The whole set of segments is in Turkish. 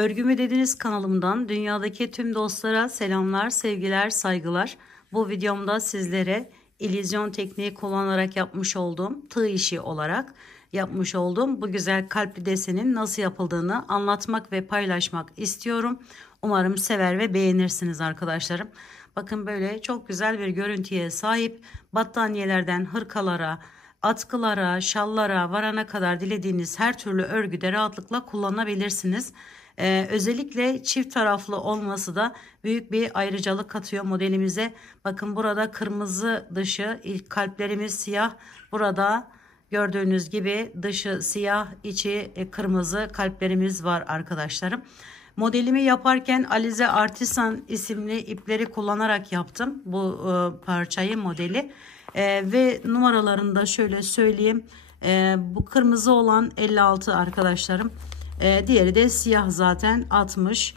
Örgümü Dediniz kanalımdan dünyadaki tüm dostlara selamlar, sevgiler, saygılar. Bu videomda sizlere illüzyon tekniği kullanarak yapmış olduğum tığ işi olarak yapmış olduğum bu güzel kalpli desenin nasıl yapıldığını anlatmak ve paylaşmak istiyorum. Umarım sever ve beğenirsiniz arkadaşlarım. Bakın böyle çok güzel bir görüntüye sahip, battaniyelerden hırkalara, atkılara, şallara varana kadar dilediğiniz her türlü örgüde rahatlıkla kullanabilirsiniz. Özellikle çift taraflı olması da büyük bir ayrıcalık katıyor modelimize. Bakın burada kırmızı dışı, ilk kalplerimiz siyah. Burada gördüğünüz gibi dışı siyah, içi kırmızı kalplerimiz var arkadaşlarım. Modelimi yaparken Alize Artisan isimli ipleri kullanarak yaptım bu parçayı, modeli. Ve numaralarını da şöyle söyleyeyim. Bu kırmızı olan 56 arkadaşlarım. Diğeri de siyah, zaten 60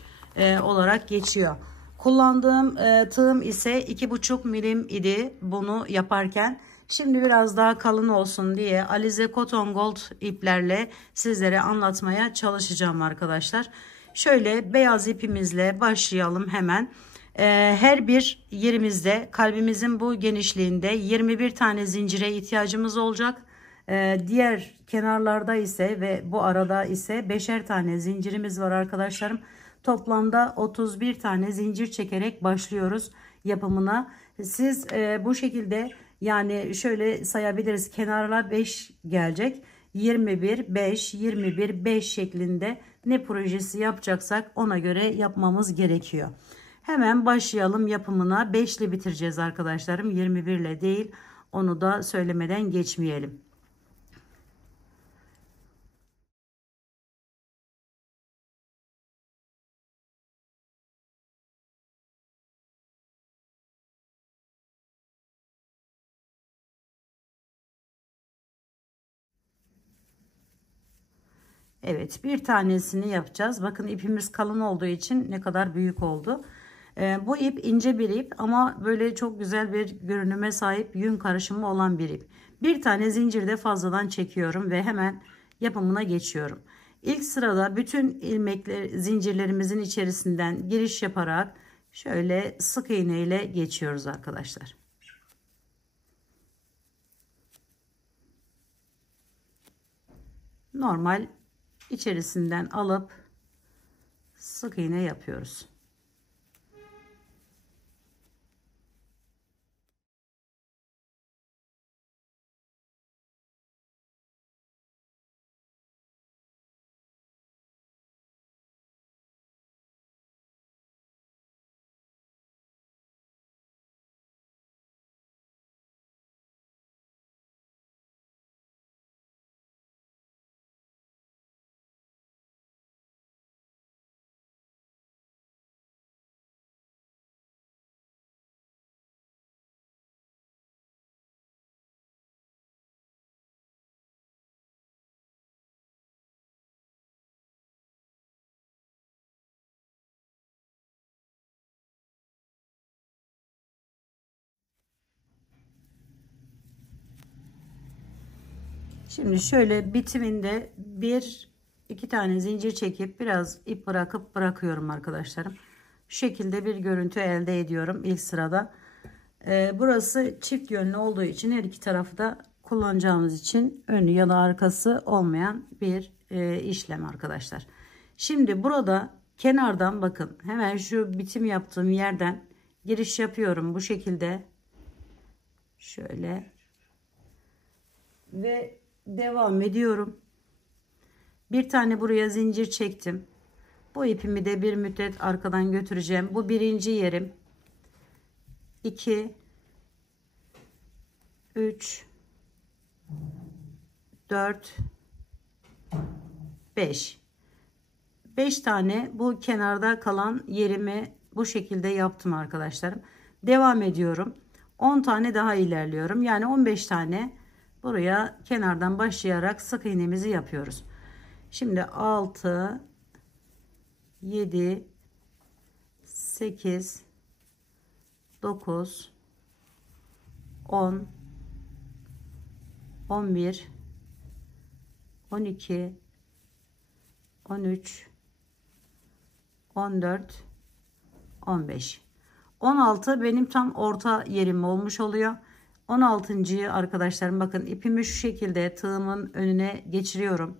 olarak geçiyor. Kullandığım tığım ise 2,5 milim idi bunu yaparken. Şimdi biraz daha kalın olsun diye Alize Cotton Gold iplerle sizlere anlatmaya çalışacağım arkadaşlar. Şöyle beyaz ipimizle başlayalım hemen. Her bir yerimizde, kalbimizin bu genişliğinde 21 tane zincire ihtiyacımız olacak. Diğer kenarlarda ise ve bu arada ise 5'er tane zincirimiz var arkadaşlarım. Toplamda 31 tane zincir çekerek başlıyoruz yapımına. Siz bu şekilde, yani şöyle sayabiliriz, kenarlar 5 gelecek. 21 5 21 5 şeklinde ne projesi yapacaksak ona göre yapmamız gerekiyor. Hemen başlayalım yapımına. 5 ile bitireceğiz arkadaşlarım, 21 ile değil, onu da söylemeden geçmeyelim. Evet, bir tanesini yapacağız. Bakın ipimiz kalın olduğu için ne kadar büyük oldu. Bu ip ince bir ip ama böyle çok güzel bir görünüme sahip, yün karışımı olan bir ip. Bir tane zincirde fazladan çekiyorum ve hemen yapımına geçiyorum. İlk sırada bütün ilmekler, zincirlerimizin içerisinden giriş yaparak şöyle sık iğne ile geçiyoruz arkadaşlar. Normal içerisinden alıp sık iğne yapıyoruz. Şimdi şöyle bitiminde bir iki tane zincir çekip biraz ip bırakıp bırakıyorum arkadaşlarım. Şu şekilde bir görüntü elde ediyorum ilk sırada. Burası çift yönlü olduğu için her iki tarafı da kullanacağımız için önü ya da arkası olmayan bir işlem arkadaşlar. Şimdi burada kenardan bakın, hemen şu bitim yaptığım yerden giriş yapıyorum bu şekilde. Şöyle ve devam ediyorum. Bir tane buraya zincir çektim. Bu ipimi de bir müddet arkadan götüreceğim. Bu birinci yerim. 2 3 4 5 5 tane bu kenarda kalan yerimi bu şekilde yaptım arkadaşlarım. Devam ediyorum. 10 tane daha ilerliyorum. Yani 15 tane buraya kenardan başlayarak sık iğnemizi yapıyoruz. Şimdi 6 7 8 9 10 11 12 13 14, 15. 16 benim tam orta yerim olmuş oluyor. 16.'yı arkadaşlarım bakın ipimi şu şekilde tığımın önüne geçiriyorum.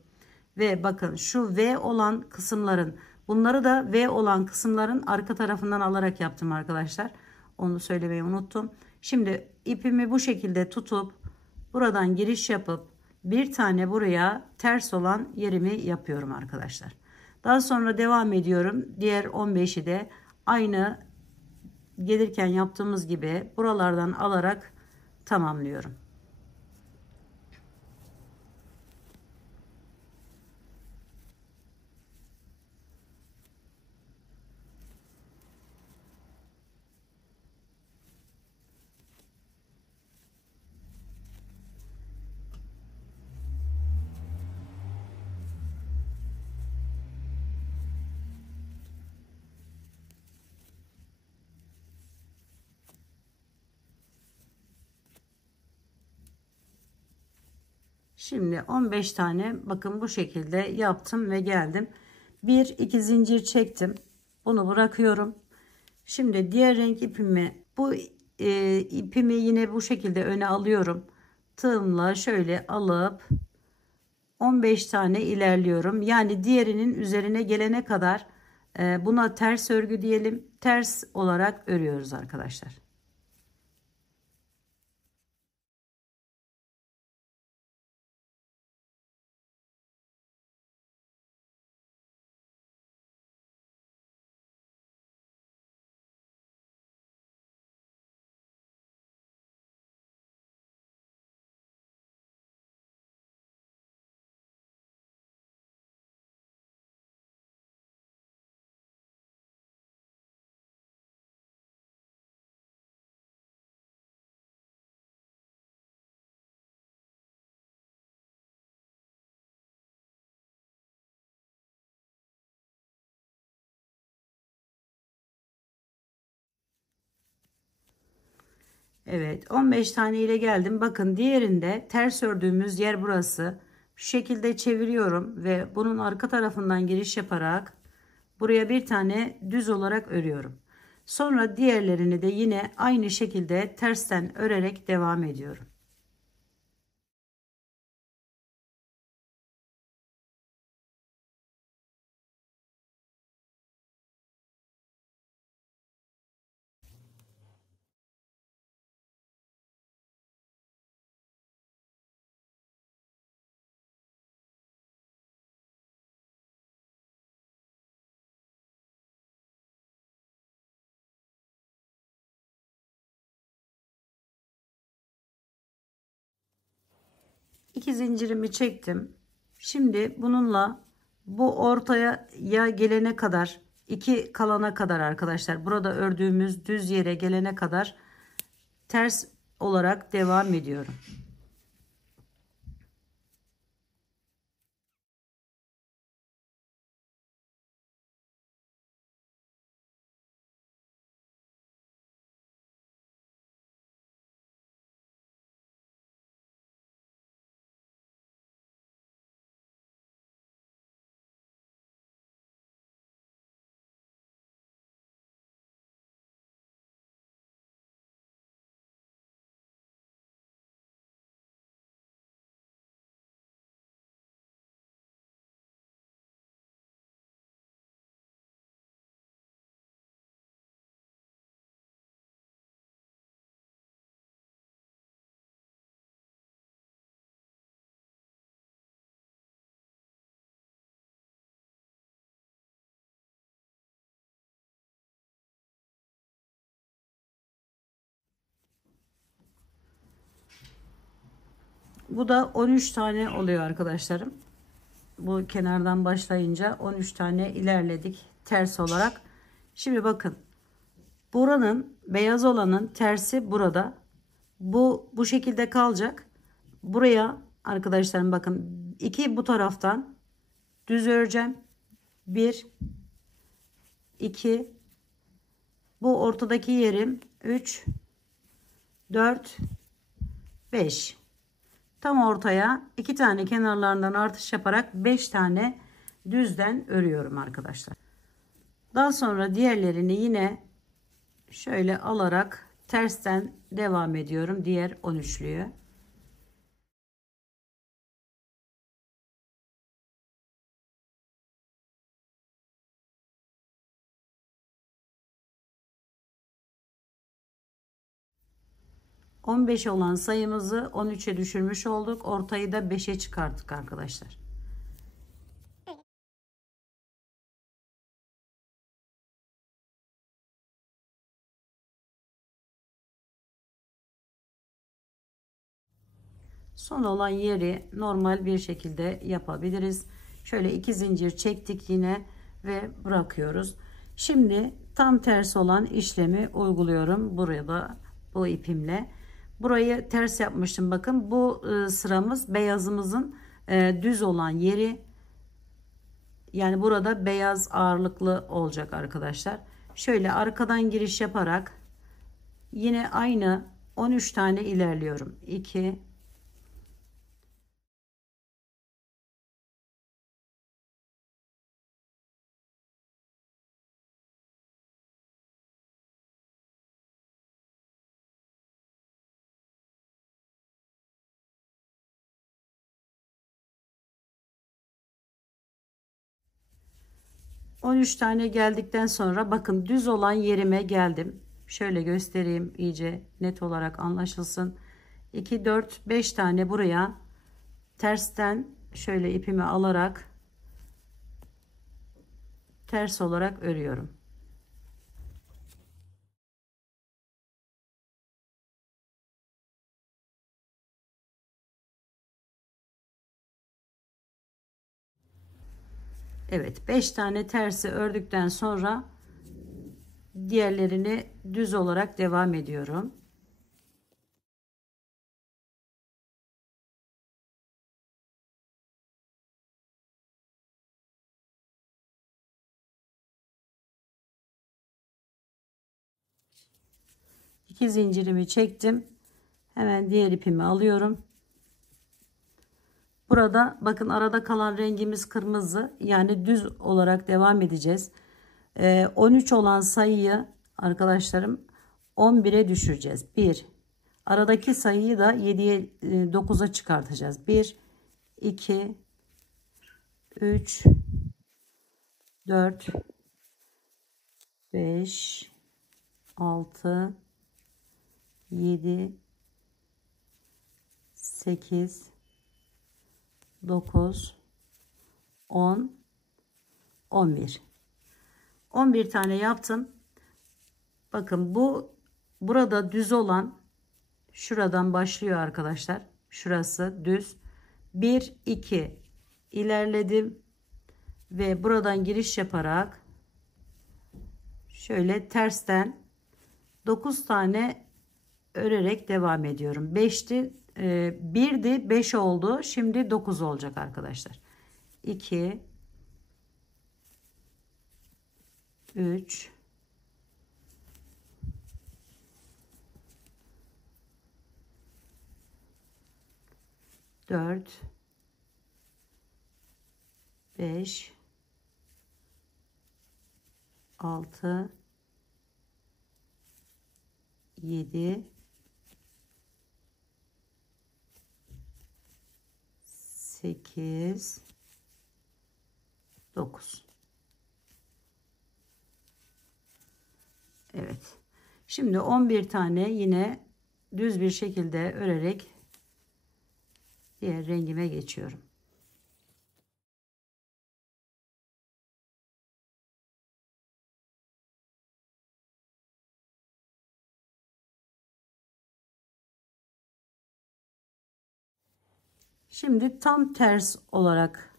Ve bakın şu V olan kısımların, bunları da V olan kısımların arka tarafından alarak yaptım arkadaşlar. Onu söylemeyi unuttum. Şimdi ipimi bu şekilde tutup buradan giriş yapıp bir tane buraya ters olan yerimi yapıyorum arkadaşlar. Daha sonra devam ediyorum. Diğer 15'i de aynı gelirken yaptığımız gibi buralardan alarak tamamlıyorum. Şimdi 15 tane bakın bu şekilde yaptım ve geldim. 1-2 zincir çektim. Bunu bırakıyorum. Şimdi diğer renk ipimi ipimi yine bu şekilde öne alıyorum. Tığımla şöyle alıp 15 tane ilerliyorum. Yani diğerinin üzerine gelene kadar buna ters örgü diyelim. Ters olarak örüyoruz arkadaşlar. Evet, 15 tane ile geldim. Bakın diğerinde ters ördüğümüz yer burası. Şu şekilde çeviriyorum ve bunun arka tarafından giriş yaparak buraya bir tane düz olarak örüyorum. Sonra diğerlerini de yine aynı şekilde tersten örerek devam ediyorum. İki zincirimi çektim. Şimdi bununla bu ortaya ya gelene kadar, iki kalana kadar arkadaşlar, burada ördüğümüz düz yere gelene kadar ters olarak devam ediyorum. Bu da 13 tane oluyor arkadaşlarım. Bu kenardan başlayınca 13 tane ilerledik ters olarak. Şimdi bakın. Buranın beyaz olanın tersi burada. Bu şekilde kalacak. Buraya arkadaşlarım bakın, iki bu taraftan düz öreceğim. 1 2, bu ortadaki yerim 3 4 5. Tam ortaya iki tane kenarlarından artış yaparak 5 tane düzden örüyorum arkadaşlar. Daha sonra diğerlerini yine şöyle alarak tersten devam ediyorum diğer 13'lüyü. ...15 olan sayımızı 13'e düşürmüş olduk. Ortayı da 5'e çıkarttık arkadaşlar. Son olan yeri normal bir şekilde yapabiliriz. Şöyle 2 zincir çektik yine ve bırakıyoruz. Şimdi tam tersi olan işlemi uyguluyorum. Buraya da bu ipimle. Burayı ters yapmıştım. Bakın bu sıramız beyazımızın düz olan yeri. Yani burada beyaz ağırlıklı olacak arkadaşlar. Şöyle arkadan giriş yaparak yine aynı 13 tane ilerliyorum. 2 13 tane geldikten sonra bakın düz olan yerime geldim. Şöyle göstereyim iyice net olarak anlaşılsın. 2 4 5 tane buraya tersten şöyle ipimi alarak ters olarak örüyorum. Evet, 5 tane tersi ördükten sonra diğerlerini düz olarak devam ediyorum. İki zincirimi çektim. Hemen diğer ipimi alıyorum. Burada bakın arada kalan rengimiz kırmızı. Yani düz olarak devam edeceğiz. 13 olan sayıyı arkadaşlarım 11'e düşüreceğiz. 1. Aradaki sayıyı da 7'ye 9'a çıkartacağız. 1 2 3 4 5 6 7 8 9 10 11. 11 tane yaptım. Bakın bu burada düz olan şuradan başlıyor arkadaşlar. Şurası düz. 1 2 ilerledim ve buradan giriş yaparak şöyle tersten 9 tane örerek devam ediyorum. 5'ti, 1'di, 5 oldu. Şimdi 9 olacak arkadaşlar. 2 3 4 5 6 7 8 9. Evet. Şimdi 11 tane yine düz bir şekilde örerek diğer rengime geçiyorum. Şimdi tam ters olarak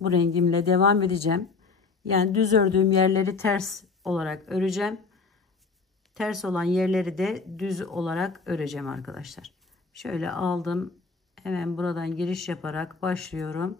bu rengimle devam edeceğim. Yani düz ördüğüm yerleri ters olarak öreceğim. Ters olan yerleri de düz olarak öreceğim arkadaşlar. Şöyle aldım. Hemen buradan giriş yaparak başlıyorum.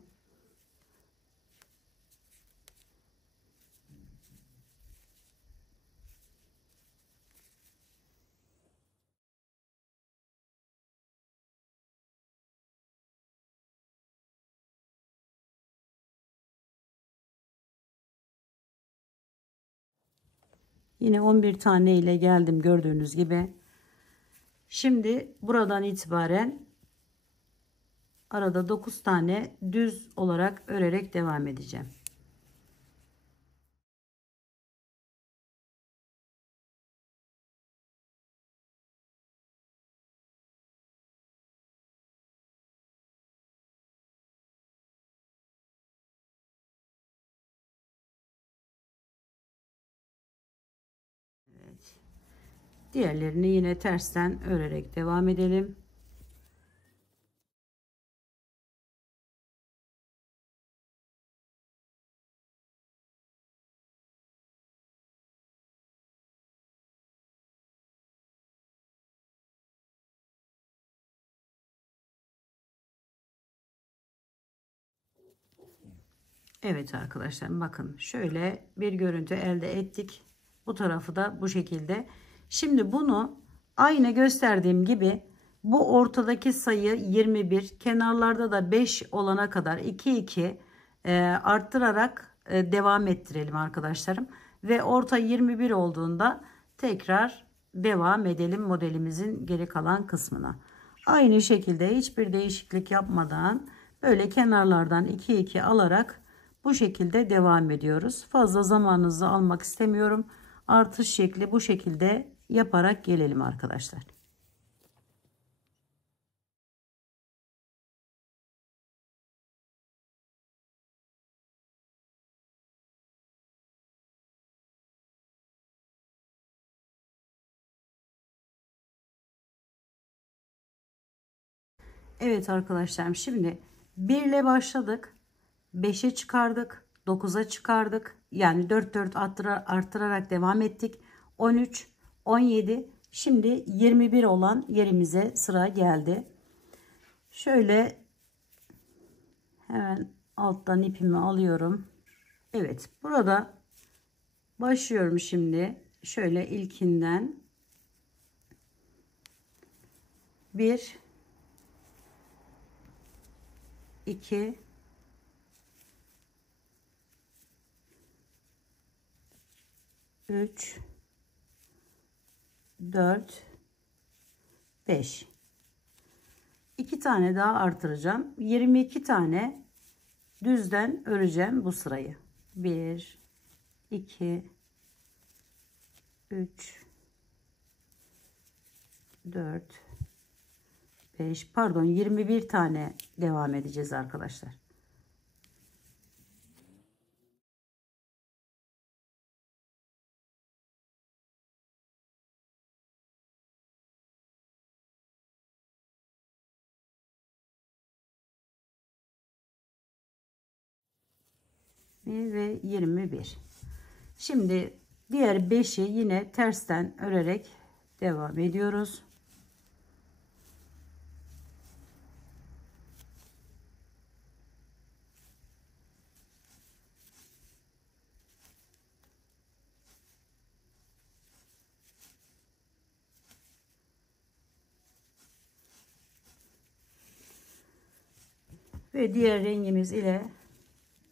Yine 11 tane ile geldim gördüğünüz gibi. Şimdi buradan itibaren arada 9 tane düz olarak örerek devam edeceğim. Evet. Diğerlerini yine tersten örerek devam edelim. Evet arkadaşlar, bakın şöyle bir görüntü elde ettik. Bu tarafı da bu şekilde. Şimdi bunu aynı gösterdiğim gibi bu ortadaki sayı 21, kenarlarda da 5 olana kadar 2 2 arttırarak devam ettirelim arkadaşlarım. Ve orta 21 olduğunda tekrar devam edelim modelimizin geri kalan kısmına. Aynı şekilde hiçbir değişiklik yapmadan böyle kenarlardan 2 2 alarak bu şekilde devam ediyoruz. Fazla zamanınızı almak istemiyorum. Artış şekli bu şekilde yaparak gelelim arkadaşlar. Evet arkadaşlarım, şimdi 1 ile başladık. 5'e çıkardık. 9'a çıkardık. Yani 4 4 arttırarak devam ettik. 13, 17. Şimdi 21 olan yerimize sıra geldi. Şöyle hemen alttan ipimi alıyorum. Evet, burada başlıyorum şimdi. Şöyle ilkinden 1 2 3 4 5. 2 tane daha artıracağım. 22 tane düzden öreceğim bu sırayı. 1 2 3 4 5, pardon, 21 tane devam edeceğiz arkadaşlar. Ve 21. Şimdi diğer 5'i yine tersten örerek devam ediyoruz. Ve diğer rengimiz ile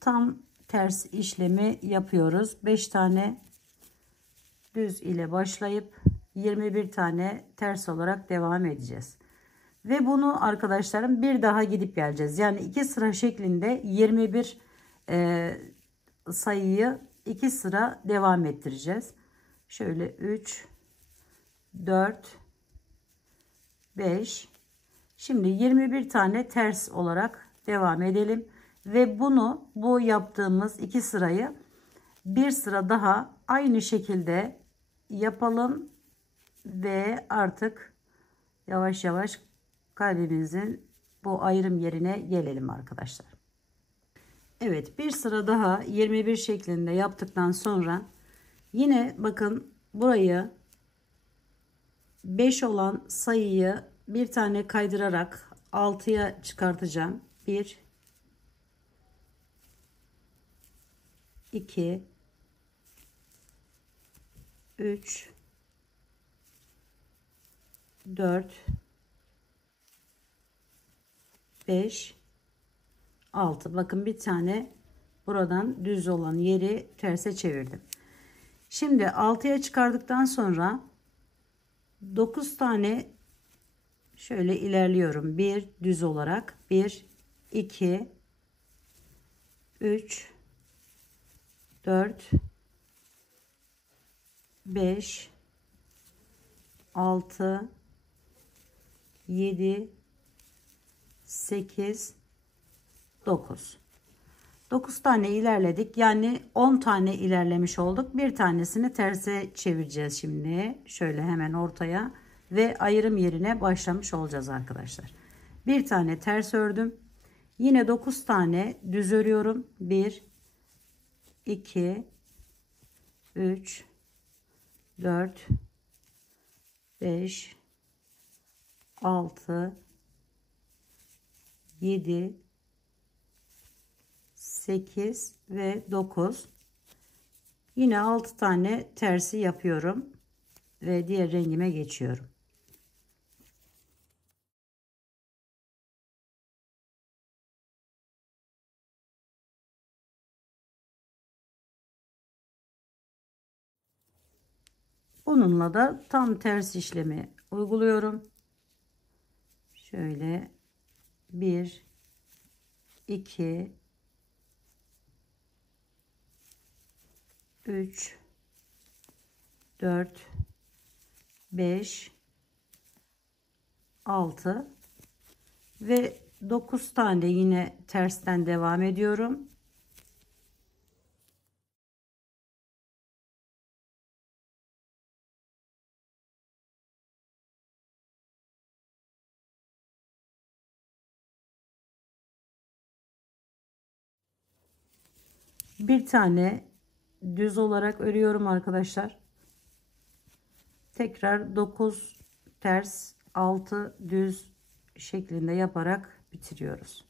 tam ters işlemi yapıyoruz. 5 tane düz ile başlayıp 21 tane ters olarak devam edeceğiz. Ve bunu arkadaşlarım bir daha gidip geleceğiz. Yani 2 sıra şeklinde 21 sayıyı 2 sıra devam ettireceğiz. Şöyle 3 4 5. Şimdi 21 tane ters olarak devam edelim ve bu yaptığımız 2 sırayı bir sıra daha aynı şekilde yapalım ve artık yavaş yavaş kalbimizin bu ayrım yerine gelelim arkadaşlar. Evet, bir sıra daha 21 şeklinde yaptıktan sonra yine bakın burayı 5 olan sayıyı bir tane kaydırarak 6'ya çıkartacağım. 1 2 3 4 5 6. Bakın bir tane buradan düz olan yeri terse çevirdim. Şimdi 6'ya çıkardıktan sonra 9 tane şöyle ilerliyorum. Bir düz olarak 1 2 3 4 5 6 7 8 9 9 tane ilerledik. Yani 10 tane ilerlemiş olduk. Bir tanesini terse çevireceğiz şimdi. Şöyle hemen ortaya ve ayrım yerine başlamış olacağız arkadaşlar. Bir tane ters ördüm. Yine 9 tane düz örüyorum. 1 2 3 4 5 6 7 8 ve 9. Yine 6 tane tersi yapıyorum ve diğer rengime geçiyorum. Bununla da tam ters işlemi uyguluyorum. Şöyle 1 2 3 4 5 6 ve 9 tane yine tersten devam ediyorum. Bir tane düz olarak örüyorum arkadaşlar. Tekrar 9 ters 6 düz şeklinde yaparak bitiriyoruz.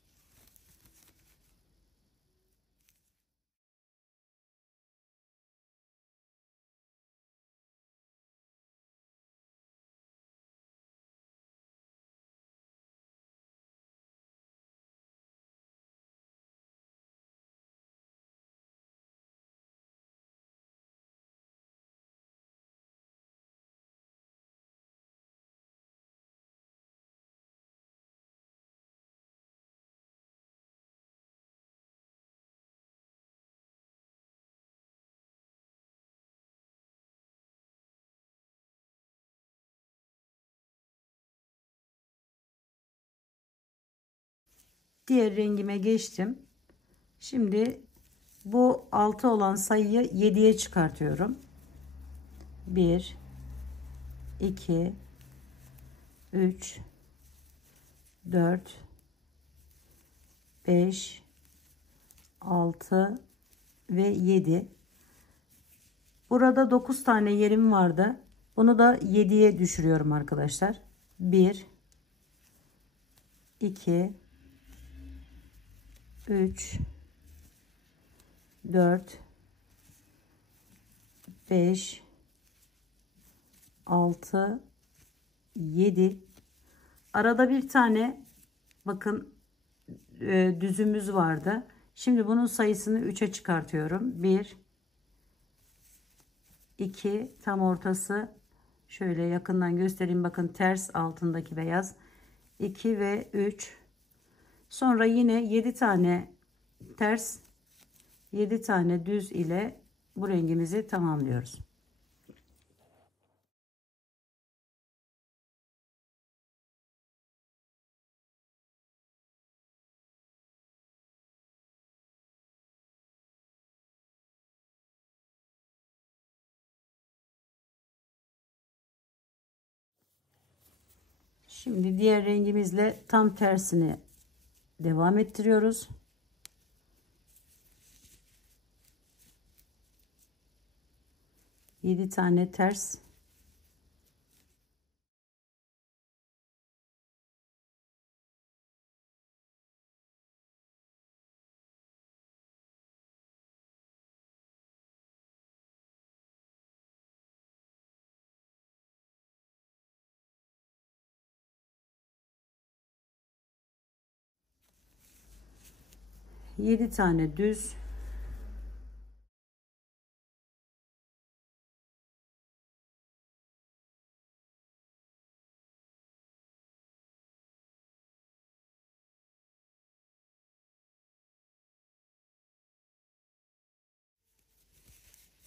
Diğer rengime geçtim. Şimdi bu 6 olan sayıyı 7'ye çıkartıyorum. 1 2 3 4 5 6 ve 7. Burada 9 tane yerim vardı. Bunu da 7'ye düşürüyorum arkadaşlar. 1 2 3 4 5 6 7. Arada bir tane bakın düzümüz vardı. Şimdi bunun sayısını 3'e çıkartıyorum. 1 2 tam ortası, şöyle yakından göstereyim, bakın ters altındaki beyaz, 2 ve 3. Sonra yine 7 tane ters 7 tane düz ile bu rengimizi tamamlıyoruz. Şimdi diğer rengimizle tam tersini devam ettiriyoruz. Yedi tane ters. Yedi tane düz.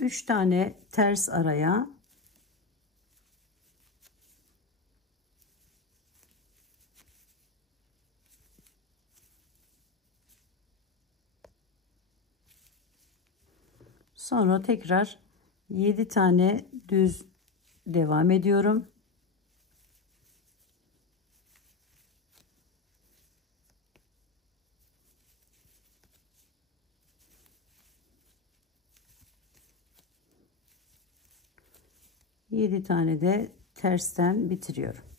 3 tane ters araya, sonra tekrar 7 tane düz devam ediyorum. Yedi tane de tersten bitiriyorum.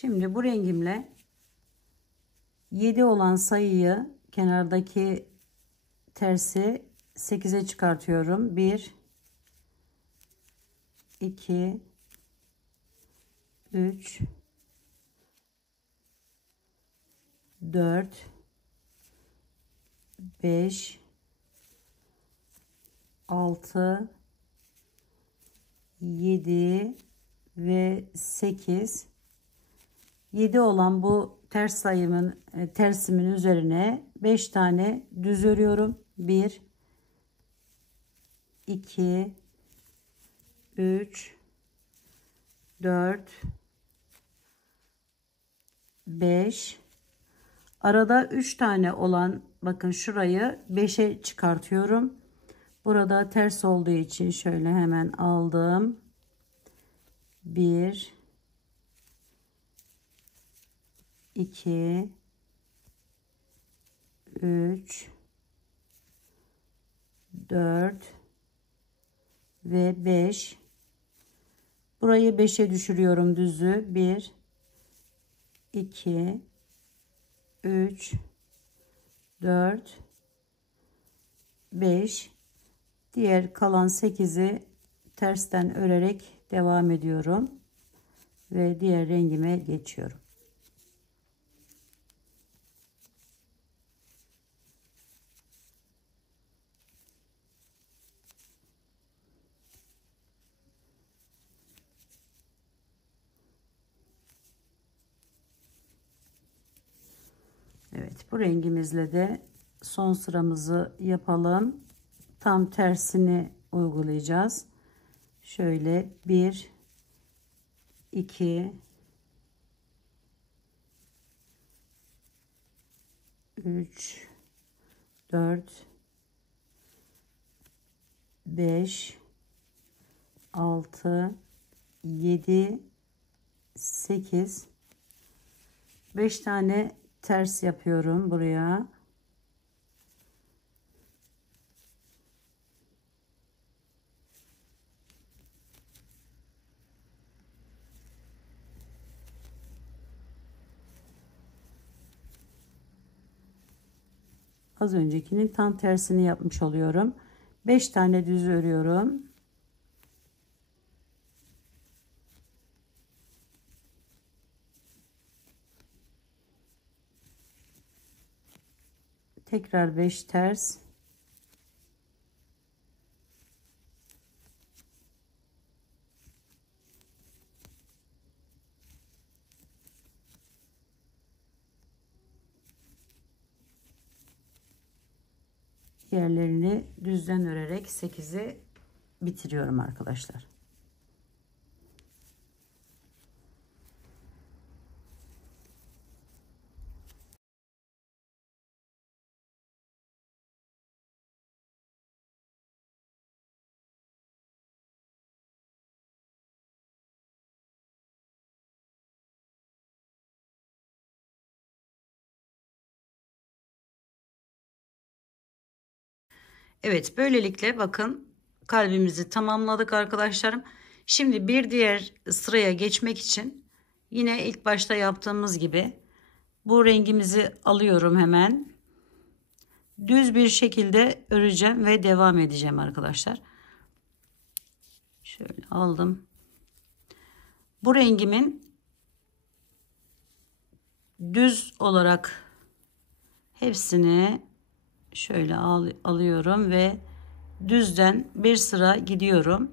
Şimdi bu rengimle 7 olan sayıyı, kenardaki tersi 8'e çıkartıyorum. 1 2 3 4 5 6 7 ve 8. 7 olan bu ters sayımın tersimin üzerine 5 tane düz örüyorum. 1 2 3 4 5. Arada 3 tane olan, bakın şurayı 5'e çıkartıyorum. Burada ters olduğu için şöyle hemen aldım. 1 2 3 4 ve 5. Burayı 5'e düşürüyorum düzü. 1 2 3 4 5. Diğer kalan 8'i tersten örerek devam ediyorum ve diğer rengime geçiyorum. Evet, bu rengimizle de son sıramızı yapalım. Tam tersini uygulayacağız. Şöyle 1 2 3 4 5 6 7 8. 5 tane ters yapıyorum buraya. Az öncekinin tam tersini yapmış oluyorum. 5 tane düz örüyorum. Tekrar 5 ters. Yerlerini düzden örerek 8'i bitiriyorum arkadaşlar. Evet, böylelikle bakın kalbimizi tamamladık arkadaşlarım. Şimdi bir diğer sıraya geçmek için yine ilk başta yaptığımız gibi bu rengimizi alıyorum hemen. Düz bir şekilde öreceğim ve devam edeceğim arkadaşlar. Şöyle aldım. Bu rengimin düz olarak hepsini şöyle alıyorum ve düzden bir sıra gidiyorum.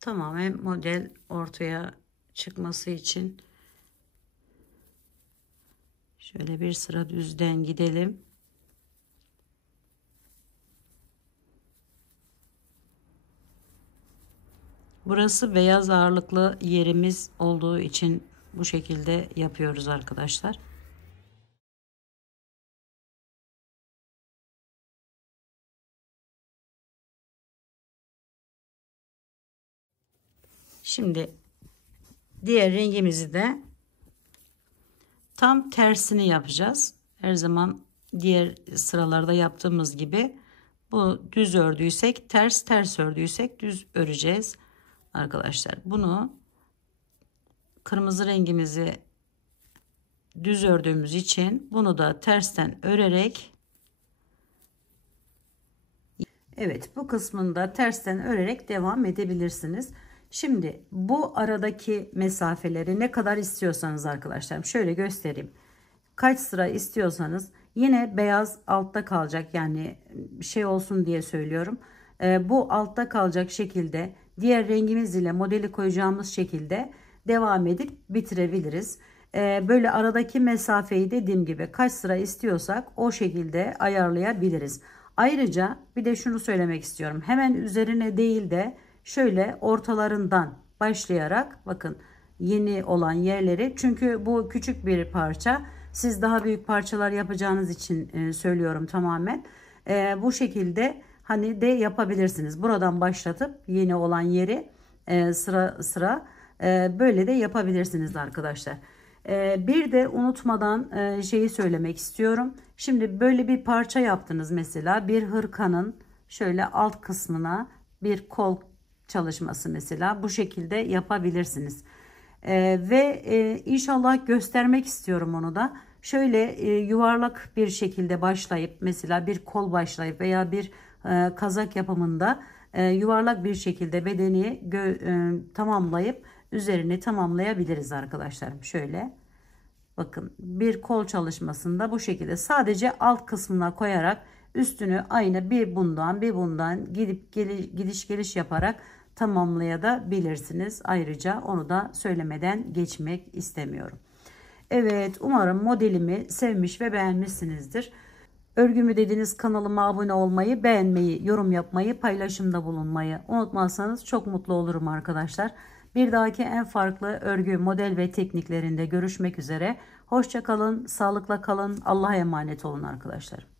Tamamen model ortaya çıkması için şöyle bir sıra düzden gidelim. Burası beyaz ağırlıklı yerimiz olduğu için bu şekilde yapıyoruz arkadaşlar. Şimdi diğer rengimizi de tam tersini yapacağız. Her zaman diğer sıralarda yaptığımız gibi bu düz ördüysek ters, ters ördüysek düz öreceğiz arkadaşlar. Bunu kırmızı rengimizi düz ördüğümüz için bunu da tersten örerek, evet, bu kısmında tersten örerek devam edebilirsiniz. Şimdi bu aradaki mesafeleri ne kadar istiyorsanız arkadaşlarım şöyle göstereyim. Kaç sıra istiyorsanız yine beyaz altta kalacak, yani şey olsun diye söylüyorum. Bu altta kalacak şekilde diğer rengimiz ile modeli koyacağımız şekilde devam edip bitirebiliriz. Böyle aradaki mesafeyi dediğim gibi kaç sıra istiyorsak o şekilde ayarlayabiliriz. Ayrıca bir de şunu söylemek istiyorum. Hemen üzerine değil de şöyle ortalarından başlayarak bakın yeni olan yerleri, çünkü bu küçük bir parça. Siz daha büyük parçalar yapacağınız için söylüyorum tamamen. Bu şekilde hani de yapabilirsiniz. Buradan başlatıp yeni olan yeri sıra sıra böyle de yapabilirsiniz arkadaşlar. Bir de unutmadan şeyi söylemek istiyorum. Şimdi böyle bir parça yaptınız, mesela bir hırkanın şöyle alt kısmına bir kol çalışması, mesela bu şekilde yapabilirsiniz. İnşallah göstermek istiyorum onu da. Şöyle yuvarlak bir şekilde başlayıp, mesela bir kol başlayıp veya bir kazak yapımında yuvarlak bir şekilde bedeni tamamlayıp üzerini tamamlayabiliriz arkadaşlarım. Şöyle bakın, bir kol çalışmasında bu şekilde sadece alt kısmına koyarak üstünü aynı bir bundan gidip gidiş geliş yaparak tamamlayabilirsiniz. Ayrıca onu da söylemeden geçmek istemiyorum. Evet, umarım modelimi sevmiş ve beğenmişsinizdir. Örgümü dediğiniz kanalıma abone olmayı, beğenmeyi, yorum yapmayı, paylaşımda bulunmayı unutmazsanız çok mutlu olurum arkadaşlar. Bir dahaki en farklı örgü, model ve tekniklerinde görüşmek üzere. Hoşça kalın, sağlıkla kalın, Allah'a emanet olun arkadaşlar.